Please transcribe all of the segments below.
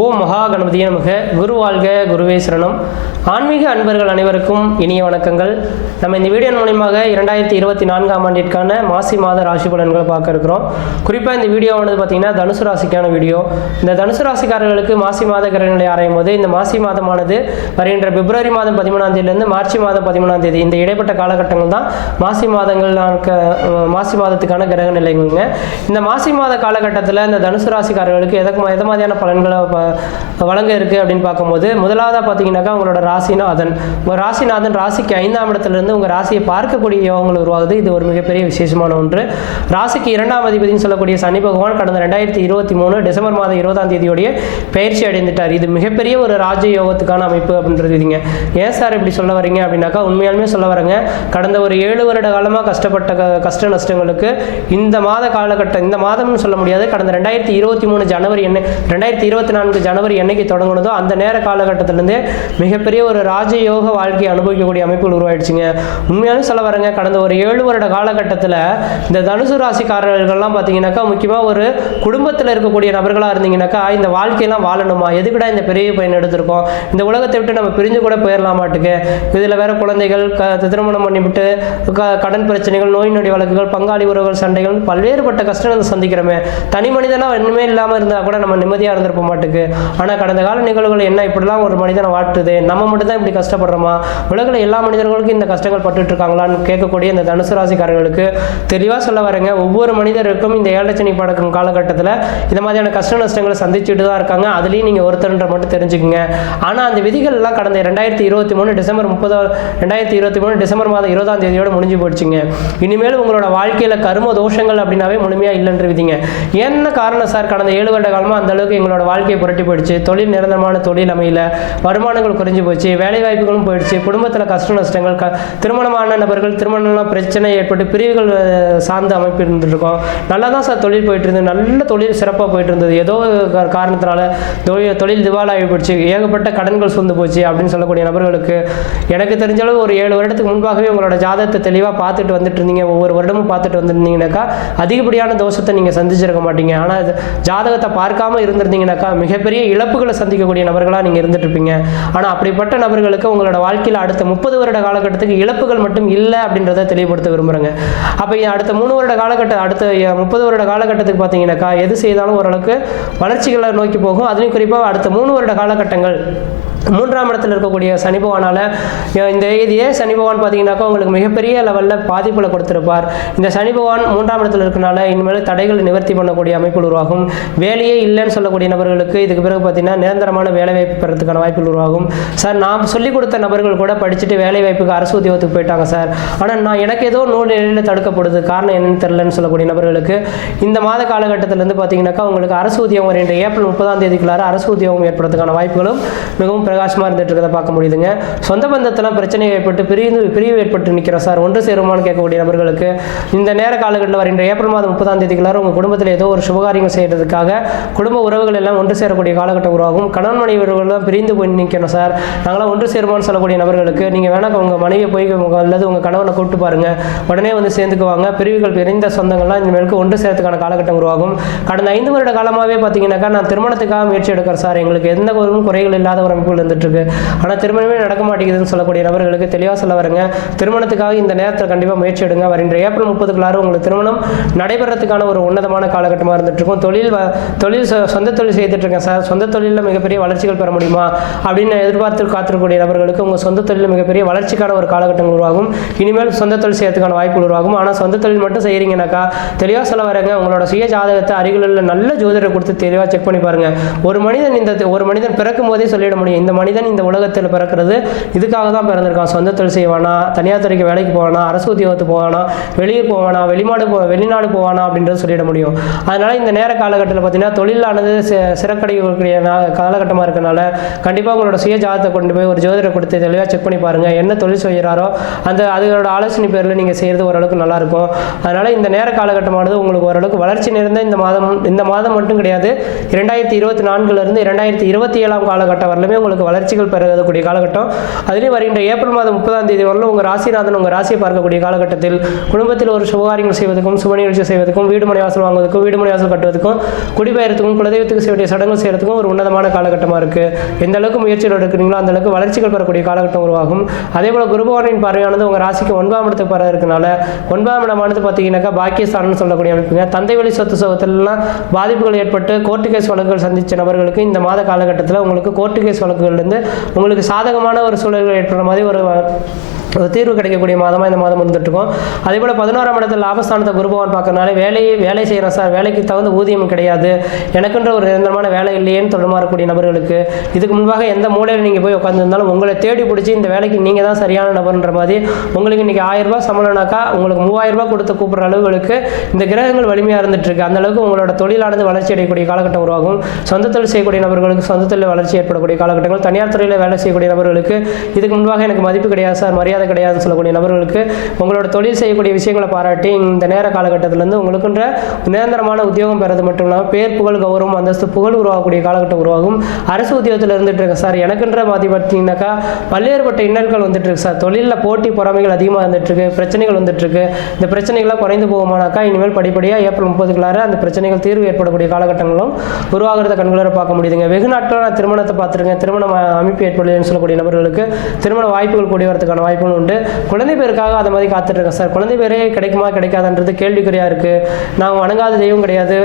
ஓ மகா கணபதியே நமக. குரு வாழ்க குருவே சரணம். ஆன்மீக அன்பர்கள் அனைவருக்கும் இனிய வணக்கங்கள். நம்ம இந்த வீடியோ மூலியமாக இரண்டாயிரத்தி இருபத்தி நான்காம் ஆண்டிற்கான மாசி மாத ராசி பலன்களை பார்க்க இருக்கிறோம். குறிப்பாக இந்த வீடியோவானது பார்த்தீங்கன்னா தனுசு ராசிக்கான வீடியோ. இந்த தனுசு ராசிக்காரர்களுக்கு மாசி மாத கிரகநிலை ஆராயும் போது இந்த மாசி மாதமானது வருகின்ற பிப்ரவரி மாதம் பதிமூணாம் தேதியிலிருந்து மார்ச் மாதம் பதிமூணாம் தேதி. இந்த இடைப்பட்ட காலகட்டங்கள் தான் மாசி மாதங்கள் மாசி மாதத்துக்கான கிரக நிலைங்க இந்த மாசி மாத காலகட்டத்தில் இந்த தனுசு ராசிக்காரர்களுக்கு எதற்கு எது மாதிரியான பலன்களை வழங்க இருக்குது அப்படின்னு பார்க்கும்போது முதலாவதாக பார்த்தீங்கன்னாக்கா உங்களோட ராசிநாதன். உங்கள் ராசிநாதன் ராசிக்கு ஐந்தாம் இடத்துலேருந்து உங்கள் ராசியை பார்க்கக்கூடிய யோகங்கள் உருவாகுது. இது ஒரு மிகப்பெரிய விசேஷமான ஒன்று. ராசிக்கு இரண்டாம் அதிபதினு சொல்லக்கூடிய சனி பகவான் கடந்த ரெண்டாயிரத்தி இருபத்தி மூணு டிசம்பர் மாதம் இருபதாம் தேதியோடைய பயிற்சி அடைந்துட்டார். இது மிகப்பெரிய ஒரு ராஜ யோகத்துக்கான அமைப்பு அப்படின்றது இதுங்க. ஏன் சார் இப்படி சொல்ல வரீங்க? அப்படின்னாக்கா உண்மையாலுமே சொல்ல வரேங்க. கடந்த ஒரு ஏழு வருட காலமாக கஷ்டப்பட்ட க- கஷ்ட நஷ்டங்களுக்கு இந்த மாத காலகட்டம் இந்த மாதம்னு சொல்ல முடியாது. கடந்த ரெண்டாயிரத்தி இருபத்தி மூணு ஜனவரி என்ன ரெண்டாயிரத்தி இருபத்தி நான்கு ஜனவரி என்னைக்கு தொடங்குனதோ அந்த நேர காலகட்டத்திலேருந்தே மிகப்பெரிய ஒரு ராஜயோக வாழ்க்கையை அனுபவிக்கக்கூடிய அமைப்புகள் உருவாயிடுச்சுங்க. உண்மையாலும் சொல்ல வரேங்க கடந்த ஒரு ஏழு வருட காலகட்டத்தில் இந்த தனுசு ராசிக்காரர்கள்லாம் பார்த்தீங்கன்னாக்கா முக்கியமாக ஒரு குடும்பத்தில் இருக்கக்கூடிய நபர்களாக இருந்தீங்கன்னாக்கா இந்த வாழ்க்கையெல்லாம் வாழணுமா? எதுக்குடா இந்த பெரிய பயன் எடுத்திருக்கோம்? இந்த உலகத்தை விட்டு நம்ம பிரிஞ்சு கூட போயிடலாமாட்டுக்கு இதில் வேற குழந்தைகள் க திருமணம் பண்ணிவிட்டு க கடன் பிரச்சனைகள் நோய் நொடி வழக்குகள் பங்காளி உறவுகள் சண்டைகள் பல்வேறுபட்ட கஷ்டங்களை சந்திக்கிறோமே. தனி மனிதனாக ஒன்றுமே இல்லாமல் இருந்தால் கூட நம்ம நிம்மதியாக இருந்திருப்போம் மாட்டுக்கு ஆனால் கடந்த கால நிகழ்வுகள் என்ன? இப்படிலாம் ஒரு மனிதனை வாட்டுது நம்ம மட்டும் தான் இப்படி கஷ்டப்படுறோமா? உலகில் எல்லா மனிதர்களுக்கும் இந்த கஷ்டங்கள் பட்டுட்டு இருக்காங்களான்னு கேட்கக்கூடிய இந்த தனுசு ராசிக்காரர்களுக்கு தெளிவாக சொல்ல வரேங்க. ஒவ்வொரு மனிதருக்கும் இந்த ஏழச்சனி படக்கும் காலகட்டத்தில் இந்த மாதிரியான கஷ்ட நஷ்டங்களை சந்திச்சுட்டு தான் இருக்காங்க. அதுலேயும் நீங்கள் ஒருத்தர்ன்ற மட்டும் தெரிஞ்சுக்குங்க. ஆனால் அந்த விதிகள் எல்லாம் கடந்த ரெண்டாயிரத்தி இருபத்தி மூணு டிசம்பர் முப்பது ரெண்டாயிரத்தி இருபத்தி மூணு டிசம்பர் மாதம் இருபதாம் தேதியோடு முடிஞ்சு போயிடுச்சுங்க. இனிமேல் உங்களோட வாழ்க்கையில் கரும தோஷங்கள் அப்படின்னாவே முழுமையாக இல்லைன்ற விதிங்க. என்ன காரணம் சார்? கடந்த ஏழு வருட காலமாக அந்த அளவுக்கு எங்களோட வாழ்க்கையை புரட்டி போயிடுச்சு. தொழில் நிரந்தரமான தொழில் அமையல. வருமானங்கள் குறைஞ்சி போச்சு. வேலை வாய்ப்புகளும் போயிடுச்சு. குடும்பத்தில் கஷ்ட நஷ்டங்கள் க திருமணமான நபர்கள் திருமணம்லாம் பிரச்சனை ஏற்பட்டு பிரிவுகள் சார்ந்த அமைப்பு இருந்துருக்கோம் நல்லா தான் சார் தொழில் போயிட்டு இருந்தது நல்ல தொழில் சிறப்பாக போயிட்டு இருந்தது ஏதோ காரணத்தினால தொழில் தொழில் திவாலாகி போயிடுச்சு. ஏகப்பட்ட கடன்கள் சூழ்ந்து போச்சு அப்படின்னு சொல்லக்கூடிய நபர்களுக்கு எனக்கு தெரிஞ்ச அளவு ஒரு ஏழு வருடத்துக்கு முன்பாகவே உங்களோட ஜாதகத்தை தெளிவாக பார்த்துட்டு வந்துட்டு இருந்தீங்க ஒவ்வொரு வருடமும் பார்த்துட்டு வந்திருந்தீங்கன்னாக்கா அதிகப்படியான தோஷத்தை நீங்கள் சந்திச்சிருக்க மாட்டீங்க. ஆனால் ஜாதகத்தை பார்க்காம இருந்திருந்தீங்கன்னாக்கா மிகப்பெரிய இழப்புகளை சந்திக்கக்கூடிய நபர்களாக நீங்கள் இருந்துட்டு இருப்பீங்க ஆனால் அப்படிப்பட்ட நபர்களுக்கு உங்களோட வாழ்க்கையில் அடுத்த முப்பது வருட காலகட்டத்துக்கு இழப்புகள் மட்டும் இல்லை அப்படின்றத தெளிவுபடுத்த விரும்புகிறேங்க அப்போ அடுத்த மூணு வருட காலகட்ட அடுத்த முப்பது வருட காலகட்டத்துக்கு பார்த்தீங்கன்னாக்கா எது செய்தாலும் ஓரளவுக்கு வளர்ச்சிகளை நோக்கி போகும். அதுலேயும் குறிப்பாக அடுத்த மூணு வருட காலகட்டங்கள். மூன்றாம் இடத்துல இருக்கக்கூடிய சனி பகவானால் இந்த இது சனி பகவான் பார்த்தீங்கன்னாக்கா உங்களுக்கு மிகப்பெரிய லெவலில் பாதிப்புகளை கொடுத்துருப்பார். இந்த சனி பகவான் மூன்றாம் இடத்துல இருக்கனால இனிமேல் தடைகளை நிவர்த்தி பண்ணக்கூடிய அமைப்பு உருவாகும். வேலையே இல்லைன்னு சொல்லக்கூடிய நபர்களுக்கு இதுக்கு பிறகு பார்த்தீங்கன்னா நிரந்தரமான வேலை வாய்ப்பு பெறதுக்கான வாய்ப்புகள் உருவாகும். சார் நான் சொல்லிக் கொடுத்த நபர்கள் கூட படிச்சுட்டு வேலை வாய்ப்புக்கு அரசு உத்தியோகத்துக்கு போயிட்டாங்க சார். ஆனால் நான் எனக்கு ஏதோ நூல் நிலையில் தடுக்கப்படுது. காரணம் என்னன்னு தெரிலன்னு சொல்லக்கூடிய நபர்களுக்கு இந்த மாத காலகட்டத்திலேருந்து பார்த்தீங்கன்னாக்கா உங்களுக்கு அரசு உத்தியோகம் வருகின்ற ஏப்ரல் முப்பதாம் தேதிக்குள்ளார அரசு உத்தியோகம் ஏற்படுறதுக்கான வாய்ப்புகளும் மிகவும் பிரகாசமாக இருந்துட்டு இருக்கிறத பார்க்க முடியுதுங்க. சொந்த பந்தத்தெல்லாம் பிரச்சனை ஏற்பட்டு பிரிவு பிரிவு ஏற்பட்டு நிற்கிறோம் சார் ஒன்று சேருமான்னு கேட்கக்கூடிய நபர்களுக்கு இந்த நேர காலகட்டத்தில் வருகின்ற ஏப்ரல் மாதம் முப்பதாம் தேதிக்குள்ளார உங்கள் குடும்பத்தில் ஏதோ ஒரு சுபகாரியங்கள் செய்கிறதுக்காக குடும்ப உறவுகள் எல்லாம் ஒன்று சேர சேரக்கூடிய காலகட்டம் உருவாகும். கணவன் மனைவியர்கள்லாம் பிரிந்து போய் நிற்கணும் சார். நாங்களாம் ஒன்று சேருமான்னு சொல்லக்கூடிய நபர்களுக்கு நீங்கள் வேணா உங்கள் மனைவியை போய் அல்லது உங்கள் கணவனை கூப்பிட்டு பாருங்க. உடனே வந்து சேர்ந்துக்குவாங்க. பிரிவுகள் பிரிந்த சொந்தங்கள்லாம் இனிமேலுக்கு ஒன்று சேர்த்துக்கான காலகட்டம் உருவாகும். கடந்த ஐந்து வருட காலமாகவே பார்த்தீங்கன்னாக்கா நான் திருமணத்துக்காக முயற்சி எடுக்கிறேன் சார். எங்களுக்கு எந்த ஒரு குறைகள் இல்லாத ஒரு அமைப்புகள் இருந்துட்டு இருக்கு ஆனால் திருமணமே நடக்க மாட்டேங்குதுன்னு சொல்லக்கூடிய நபர்களுக்கு தெளிவாக சொல்ல வரேங்க. திருமணத்துக்காக இந்த நேரத்தில் கண்டிப்பாக முயற்சி எடுங்க. வருகின்ற ஏப்ரல் முப்பதுக்குள்ளார உங்களுக்கு திருமணம் நடைபெறத்துக்கான ஒரு உன்னதமான காலகட்டமாக இருந்துட்டு இருக்கும் தொழில் தொழில் சொந்த தொழில் செய்துட்டு இருக்கேன் சார் சொந்த தொழிலில் மிகப்பெரிய வளர்ச்சிகள் பெற முடியுமா? அப்படின்னு எதிர்பார்த்து காத்திருக்கக்கூடிய நபர்களுக்கு உங்கள் சொந்த தொழிலில் மிகப்பெரிய வளர்ச்சிக்கான ஒரு காலகட்டம் உருவாகும். இனிமேல் சொந்த தொழில் செய்யறதுக்கான வாய்ப்புகள் உருவாகும். ஆனால் சொந்த தொழில் மட்டும் செய்கிறீங்கனாக்கா தெளிவாக சொல்ல வரங்க உங்களோட சுய ஜாதகத்தை அருகிலுள்ள நல்ல ஜோதிடரை கொடுத்து தெளிவாக செக் பண்ணி பாருங்கள் ஒரு மனிதன் இந்த ஒரு மனிதன் பிறக்கும் போதே சொல்லிட முடியும். இந்த மனிதன் இந்த உலகத்தில் பிறக்கிறது இதுக்காக தான் பிறந்திருக்கான். சொந்த தொழில் செய்வானா தனியார் துறைக்கு வேலைக்கு போவானா அரசு உத்தியோகத்துக்கு போவானா வெளியூர் போவானா வெளிநாடு போ வெளிநாடு போவானா அப்படின்றது சொல்லிட முடியும். அதனால இந்த நேர காலகட்டத்தில் பார்த்தீங்கன்னா தொழிலானது சிறக்கடை சிறக்கடையக்கூடிய காலகட்டமாக இருக்கனால கண்டிப்பாக உங்களோட சுய ஜாதத்தை கொண்டு போய் ஒரு ஜோதிடரை கொடுத்து தெளிவாக செக் பண்ணி பாருங்கள் என்ன தொழில் செய்கிறாரோ அந்த அதோட ஆலோசனை பேரில் நீங்கள் செய்கிறது ஓரளவுக்கு நல்லாயிருக்கும். அதனால் இந்த நேர காலகட்டமானது உங்களுக்கு ஓரளவுக்கு வளர்ச்சி நிறைந்த இந்த மாதம் இந்த மாதம் மட்டும் கிடையாது. இரண்டாயிரத்தி இருபத்தி நான்குலேருந்து இரண்டாயிரத்தி இருபத்தி ஏழாம் காலகட்டம் வரலுமே உங்களுக்கு வளர்ச்சிகள் பெறக்கூடிய காலகட்டம். அதுலேயும் வருகின்ற ஏப்ரல் மாதம் முப்பதாம் தேதி வரலும் உங்கள் ராசிநாதன் உங்கள் ராசியை பார்க்கக்கூடிய காலகட்டத்தில் குடும்பத்தில் ஒரு சுபகாரியங்கள் செய்வதற்கும் சுப நிகழ்ச்சி செய்வதற்கும் வீடு மனை வாசல் வாங்குவதற்கும் வீடு மனை வாசல் கட்டுவதற்கும் குடிபெயர்த்துக்கும் குலதெய்வத்துக்கு செய்ய சடங்கு செய்கிறதுக்கும் ஒரு உன்னதமான காலகட்டமாக இருக்குது எந்த அளவுக்கு முயற்சிகள் எடுக்கிறீங்களோ அந்த அளவுக்கு வளர்ச்சிகள் பெறக்கூடிய காலகட்டம் உருவாகும். அதே போல் குருபவனின் பார்வையானது உங்கள் ராசிக்கு ஒன்பதாம் இடத்துக்கு பர இருக்கனால ஒன்பதாம் இடமானது பார்த்தீங்கன்னாக்கா பாக்கியஸ்தானம்னு சொல்லக்கூடிய அமைப்புங்க. தந்தை வழி சொத்து சோகத்திலலாம் பாதிப்புகள் ஏற்பட்டு கோர்ட்டு கேஸ் வழக்குகள் சந்தித்த நபர்களுக்கு இந்த மாத காலகட்டத்தில் உங்களுக்கு கோர்ட்டு கேஸ் வழக்குகள்லேருந்து உங்களுக்கு சாதகமான ஒரு சூழல்கள் ஏற்படுற மாதிரி ஒரு தீர்வு கிடைக்கக்கூடிய மாதமாக இந்த மாதம் இருந்துட்டுருக்கோம் அதே போல் பதினோராம் இடத்துல லாபஸ்தானத்தை குருபவன் பார்க்கறனால வேலையை வேலை செய்கிறேன் சார் வேலைக்கு தகுந்த ஊதியம் கிடையாது. எனக்குன்ற ஒரு நிரந்தரமான வேலை இல்லையேன்னு தொடர்மாறக்கூடிய நபர்களுக்கு இதுக்கு முன்பாக எந்த மூலையில் நீங்கள் போய் உட்காந்துருந்தாலும் உங்களை தேடி பிடிச்சி இந்த வேலைக்கு நீங்கள் தான் சரியான நபர்ன்ற மாதிரி உங்களுக்கு இன்றைக்கி ஆயிரரூபா சம்பளம்னாக்கா உங்களுக்கு மூவாயிரரூபா கொடுத்து கூப்பிட்ற அளவுகளுக்கு இந்த கிரகங்கள் வலிமையாக இருந்துட்டு இருக்கு அந்த அளவுக்கு உங்களோட தொழிலானது வளர்ச்சி அடையக்கூடிய காலகட்டம் உருவாகும். சொந்த தொழில் செய்யக்கூடிய நபர்களுக்கு சொந்த தொழில் வளர்ச்சி ஏற்படக்கூடிய காலகட்டங்கள். தனியார் துறையில் வேலை செய்யக்கூடிய நபர்களுக்கு இதுக்கு முன்பாக எனக்கு மதிப்பு கிடையாது சார். மரியாதை கிடையாதுன்னு சொல்லக்கூடிய நபர்களுக்கு உங்களோட தொழில் செய்யக்கூடிய விஷயங்களை பாராட்டி இந்த நேர காலகட்டத்திலேருந்து உங்களுக்குன்ற நிரந்தரமான உத்தியோகம் பெறது மட்டும் இல்லாமல் பேர் புகழ் கௌரவம் அந்தஸ்து புகழ் உருவாகக்கூடிய காலகட்டம் உருவாகும். அரசு உத்தியோகத்தில் இருந்துட்டு இருக்கு சார். எனக்குன்ற மாதிரி பார்த்தீங்கன்னாக்கா பல்வேறுபட்ட இன்னல்கள் வந்துட்டு இருக்கு சார். தொழிலில் போட்டி பொறாமைகள் அதிகமாக இருந்துட்டு பிரச்சனைகள் வந்துட்டு இருக்கு. இந்த பிரச்சனைகள்லாம் குறைந்து போகுமானாக்கா இனிமேல் படிப்படியாக ஏப்ரல் முப்பதுக்குள்ளார அந்த பிரச்சனைகள் தீர்வு ஏற்படக்கூடிய காலகட்டங்களும் உருவாகிறத கண்குளர பார்க்க முடியுதுங்க. வெகு நாட்களாக நான் திருமணத்தை பார்த்துருக்கேன். திருமண அமைப்பு ஏற்படுதுன்னு சொல்லக்கூடிய நபர்களுக்கு திருமண வாய்ப்புகள் கூடி வரதுக்கான வாய்ப்புகள் உண்டு. குழந்தை பேருக்காக அதை மாதிரி காத்துட்ருக்கேன் சார். குழந்தை பேரே கிடைக்குமா கிடைக்காதுன்றது கேள்விக்குறியாக இருக்குது நாங்கள் வணங்காத தெய்வம் கிடையாது.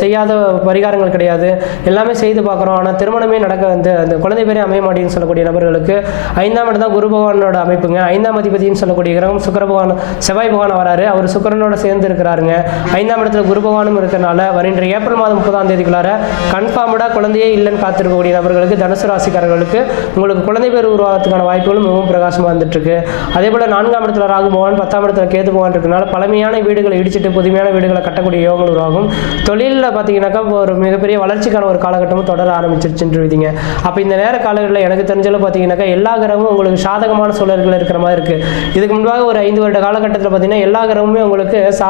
செய்யாத பரிகாரங்கள் கிடையாது. எல்லாமே செய்து பார்க்குறோம். ஆனால் திருமணமே நடக்க வந்து அந்த குழந்தை பேரே அமைய மாட்டேன்னு சொல்லக்கூடிய நபர்களுக்கு ஐந்தாம் இடம் தான் குரு பகவானோட அமைப்புங்க. ஐந்தாம் அதிபதினு சொல்லக்கூடிய கிரகம் சுக்கர பகவான் செவ்வாய் பகவான் வராரு. அவர் சுக்கரனோட சேர்ந்து இருக்கிறாருங்க. ஐந்தாம் இடத்துல குரு பகவானும் இருக்கிறனால வருகின்ற ஏப்ரல் மாதம் முப்பதாம் தேதிக்குள்ளார கன்ஃபார்ம்டாக குழந்தையே இல்லைன்னு காத்திருக்கக்கூடிய நபர்களுக்கு தனுசு ராசிக்காரர்களுக்கு உங்களுக்கு குழந்தை பேர் உருவாகிறதுக்கான வாய்ப்புகளும் மிகவும் பிரகாசமாக வந்துட்டு இருக்கு. அதே போல் நான்காம் இடத்துல ராகு பகவான் பத்தாம் இடத்துல கேது பகவான் இருக்கனால பழமையான வீடுகளை இடிச்சிட்டு புதுமையான வீடுகளை கட்டக்கூடிய யோகங்கள் உருவாகும். தொழிலில் பார்த்தீங்கன்னாக்கா ஒரு மிகப்பெரிய வளர்ச்சிக்கான ஒரு காலகட்டமும் தொடர ஆரம்பிச்சிருச்சுன்னு அப்போ இந்த நேர காலங்களில் எனக்கு தெரிஞ்சளவு பார்த்தீங்கன்னாக்கா எல்லா கிரகமும் உங்களுக்கு சாதகமான சூழல்கள் இருக்கிற மாதிரி இருக்குது இதுக்கு முன்பாக ஒரு ஐந்து வருட காலகட்டத்தில் பார்த்தீங்கன்னா எல்லா கிரகமுமே உங்களுக்கு சா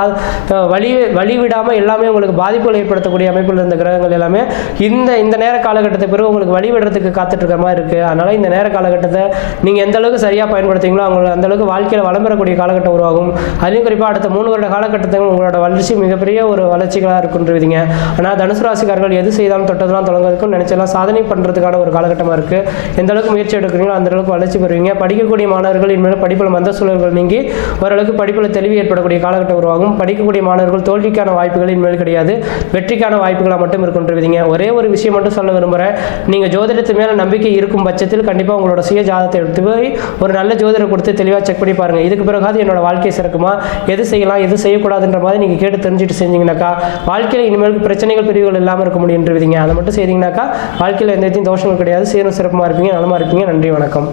வழி வழி விடாமல் எல்லாமே உங்களுக்கு பாதிப்புகள் ஏற்படுத்தக்கூடிய அமைப்பில் இருந்த கிரகங்கள் எல்லாமே இந்த இந்த நேர காலகட்டத்தை பிறகு உங்களுக்கு வழி விடுறதுக்கு காத்துட்டு இருக்கிற மாதிரி இருக்குது அதனால் இந்த நேர காலகட்டத்தை நீங்கள் எந்த அளவுக்கு சரியாக பயன்படுத்த பயன்படுத்துவீங்களோ அந்த அளவுக்கு வாழ்க்கையில் வளம் பெறக்கூடிய காலகட்டம் உருவாகும். அதுலேயும் குறிப்பாக அடுத்த மூணு வருட காலகட்டத்தில் உங்களோட வளர்ச்சி மிகப்பெரிய ஒரு வளர்ச்சிகளாக இருக்குன்றீங்க ஆனால் தனுசு ராசிக்காரர்கள் எது செய்தாலும் தொட்டதெல்லாம் தொடங்குறதுக்கும் நினைச்செல்லாம் சாதனை பண்ணுறதுக்கான ஒரு காலகட்டமாக இருக்குது எந்த அளவுக்கு முயற்சி எடுக்கிறீங்களோ அந்த அளவுக்கு வளர்ச்சி பெறுவீங்க. படிக்கக்கூடிய மாணவர்கள் இனிமேல் படிப்பில் மந்த சூழல்கள் நீங்கி ஓரளவுக்கு படிப்பில் தெளிவு ஏற்படக்கூடிய காலகட்டம் உருவாகும். படிக்கக்கூடிய மாணவர்கள் தோல்விக்கான வாய்ப்புகள் இனிமேல் கிடையாது. வெற்றிக்கான வாய்ப்புகளாக மட்டும் இருக்குன்றீங்க ஒரே ஒரு விஷயம் மட்டும் சொல்ல விரும்புகிறேன் நீங்கள் ஜோதிடத்து மேலே நம்பிக்கை இருக்கும் பட்சத்தில் கண்டிப்பாக உங்களோட சுய ஜாதத்தை எடுத்து போய் ஒரு நல்ல ஜோதிடர் கொடுத்து தெளிவாக செக் பண்ணி பாருங்கள் இதுக்கு பிறகாவது என்னோட வாழ்க்கை சிறக்குமா? எது செய்யலாம்? எது செய்யக்கூடாதுன்ற மாதிரி நீங்கள் கேட்டு தெரிஞ்சுட்டு செஞ்சீங்கன்னாக்கா வாழ்க்கையில் இனிமேல் பிரச்சனைகள் பிரிவுகள் இல்லாமல் இருக்க முடியுன்றீங்க அதை மட்டும் செய்தீங்கன்னாக்கா வாழ்க்கையில் எந்த தோஷங்கள் கிடையாது. சீரும் சிறப்புமாக இருப்பீங்க நலமாக இருப்பீங்க. நன்றி வணக்கம்.